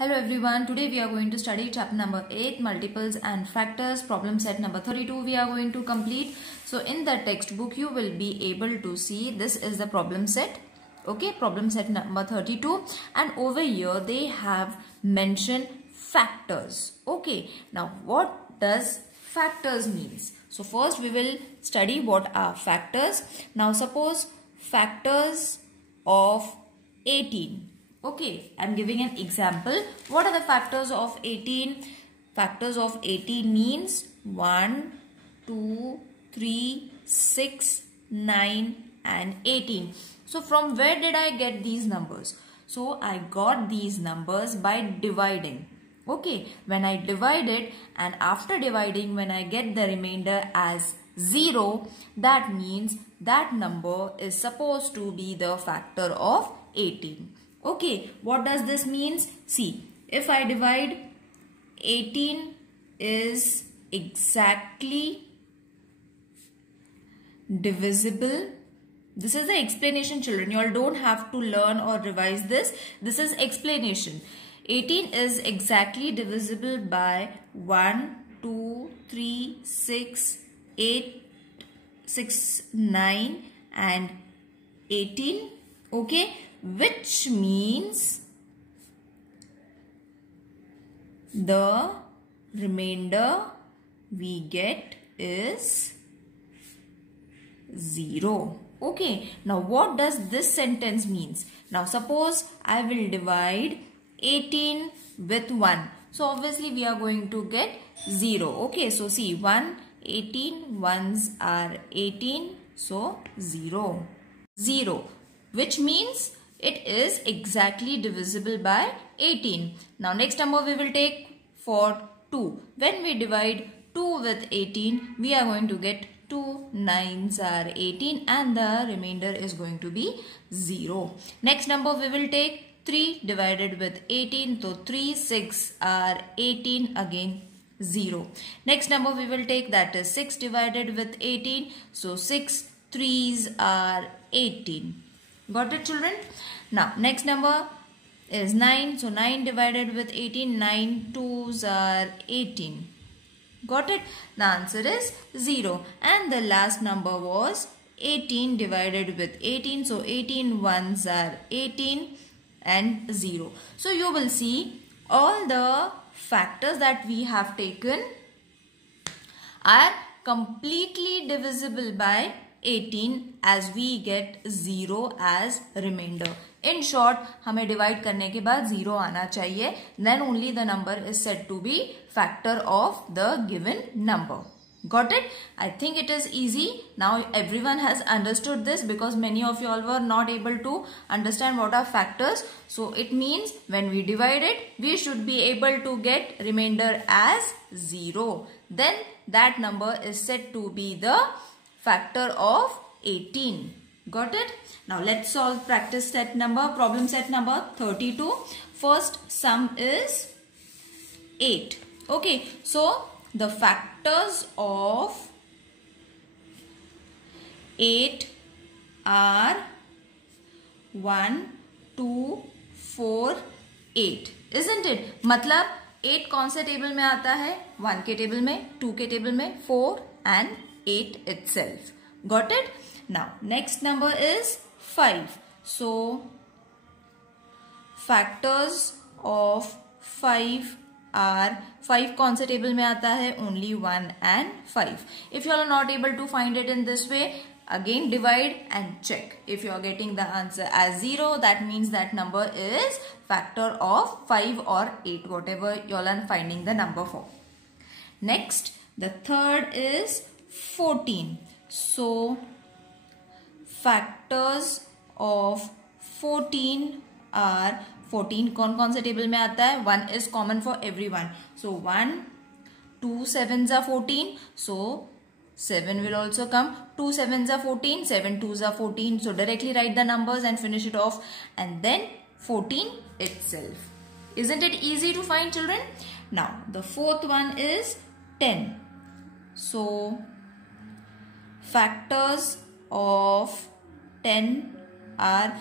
Hello everyone, today we are going to study chapter number 8, multiples and factors, problem set number 32 we are going to complete. So in the textbook you will be able to see this is the problem set, okay, problem set number 32, and over here they have mentioned factors, okay. Now what does factors means? So first we will study what are factors. Now suppose factors of 18. Okay, I am giving an example. What are the factors of 18? Factors of 18 means 1, 2, 3, 6, 9 and 18. So from where did I get these numbers? So I got these numbers by dividing. Okay, when I divide it and after dividing when I get the remainder as 0, that means that number is supposed to be the factor of 18. Okay, what does this means? See, if I divide 18 is exactly divisible. This is the explanation, children. You all don't have to learn or revise this. This is explanation. 18 is exactly divisible by 1, 2, 3, 6, 8, 6, 9 and 18. Okay, which means the remainder we get is 0. Okay, now what does this sentence means? Now suppose I will divide 18 with 1. So obviously we are going to get 0. Okay, so see 1, 18, 1s are 18. So 0. 0. Which means it is exactly divisible by 18. Now next number we will take for 2. When we divide 2 with 18, we are going to get 2 9s are 18 and the remainder is going to be 0. Next number we will take 3 divided with 18. So 3 6 are 18, again 0. Next number we will take, that is 6 divided with 18. So 6 3s are 18. Got it, children? Now next number is 9. So 9 divided with 18. 9 2s are 18. Got it? The answer is 0. And the last number was 18 divided with 18. So 18 1s are 18 and 0. So you will see all the factors that we have taken are completely divisible by 18 as we get 0 as remainder. In short, हमें divide करने के बाद 0 आना चाहिए. Then only the number is said to be factor of the given number. Got it? I think it is easy. Now everyone has understood this because many of you all were not able to understand what are factors. So it means when we divide it, we should be able to get remainder as 0. Then that number is said to be the factor of 18. Got it? Now let's solve practice set number, problem set number 32. First sum is 8. Okay, so the factors of 8 are 1, 2, 4, 8. Isn't it? मतलब 8 कौन से table में आता है? 1 के table में, 2 के table में, 4 and 8 itself. Got it? Now next number is 5. So factors of 5 are, 5 कौन से टेबल में आता है? Only 1 and 5. If you are not able to find it in this way, again divide and check. If you are getting the answer as 0, that means that number is factor of 5 or 8, whatever you all are finding the number for. Next, the third is 14. So factors of 14 are, 14 कौन कौन से table में आता है? 1 is common for everyone. So 1, 2 7s are 14. So 7 will also come. 2 7s are 14. 7 2s are 14. So directly write the numbers and finish it off. And then 14 itself. Isn't it easy to find, children? Now the fourth one is 10. So factors of 10 are,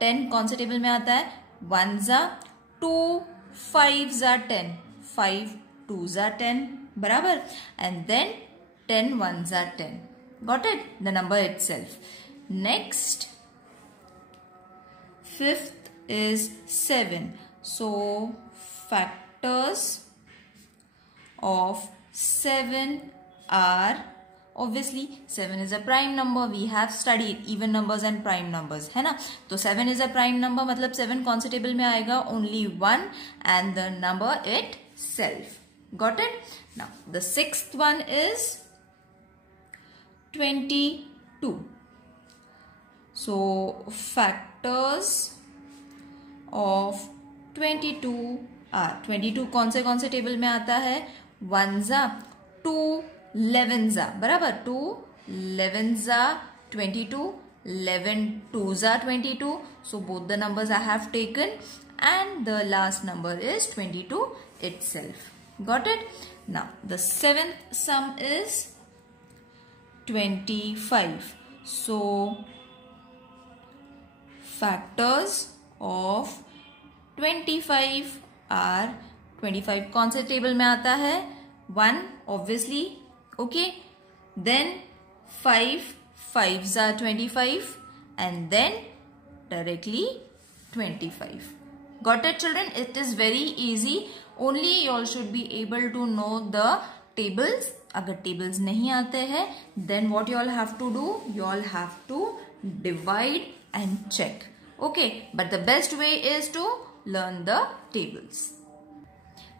10 कौन से table में आता है? 1s are 2 5s are 10, 5 2s are 10, बराबर, and then 10 1s are 10. Got it? The number itself. Next, fifth is 7. So factors of 7 are, obviously 7 is a prime number. We have studied even numbers and prime numbers, है ना? तो 7 is a prime number, मतलब 7 कौन से table में आएगा? Only 1 and the number itself. Got it? Now the sixth one is 22. So factors of 22 are, 22 कौन से टेबल में आता है? 1s, 2 11s, बराबर, 2 11s 22, 11 2s 22. So both the numbers I have taken and the last number is 22 itself. Got it? Now the seventh sum is 25. So factors of 25 are, 25 कौन से table में आता है? 1 obviously, okay, then 5 5s are 25 and then directly 25. Got it children? It is very easy. Only you all should be able to know the tables. अगर tables नहीं आते हैं then what you all have to do? You all have to divide and check. Okay, but the best way is to learn the tables.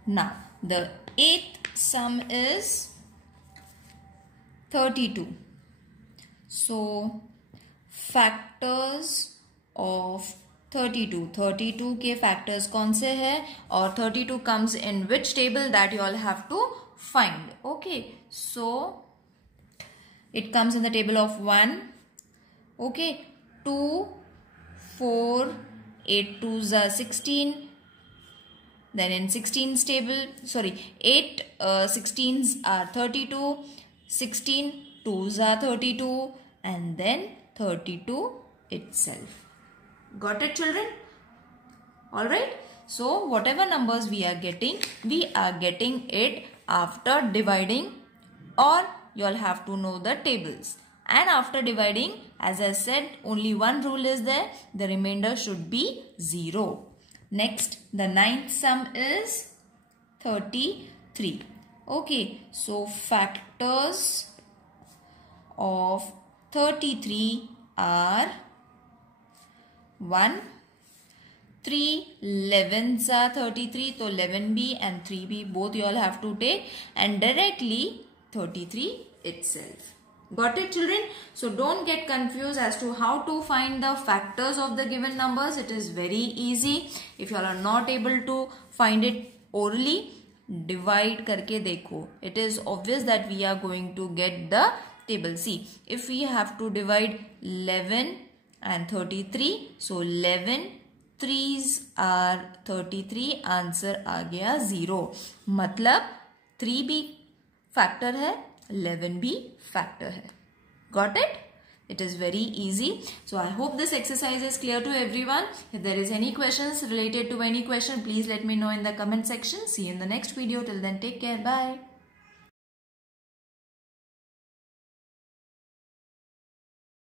Now the eighth sum is 32. So factors of 32, 32 के factors कौन से हैं और 32 comes in which table, that you all have to find. Okay, so it comes in the table of 1, okay, 2 4 8 2s are 16. Then in 16's table, sorry, 8 16s are 32, 16 2s are 32 and then 32 itself. Got it children? Alright. So whatever numbers we are getting it after dividing, or you all have to know the tables. And after dividing, as I said, only one rule is there. The remainder should be 0. Next, the ninth sum is 33. Okay, so factors of 33 are 1, 3 11s are 33, so 11b and 3b both you all have to take and directly 33 itself. Got it children? So don't get confused as to how to find the factors of the given numbers. It is very easy. If you all are not able to find it orally, divide करके देखो. It is obvious that we are going to get the table. See, if we have to divide 11 and 33, so 11 3s are 33, answer आ गया 0. मतलब 3 भी factor है, 11 भी factor है. Got it? It is very easy. So I hope this exercise is clear to everyone. If there is any questions related to any question, please let me know in the comment section. See you in the next video. Till then, take care. Bye.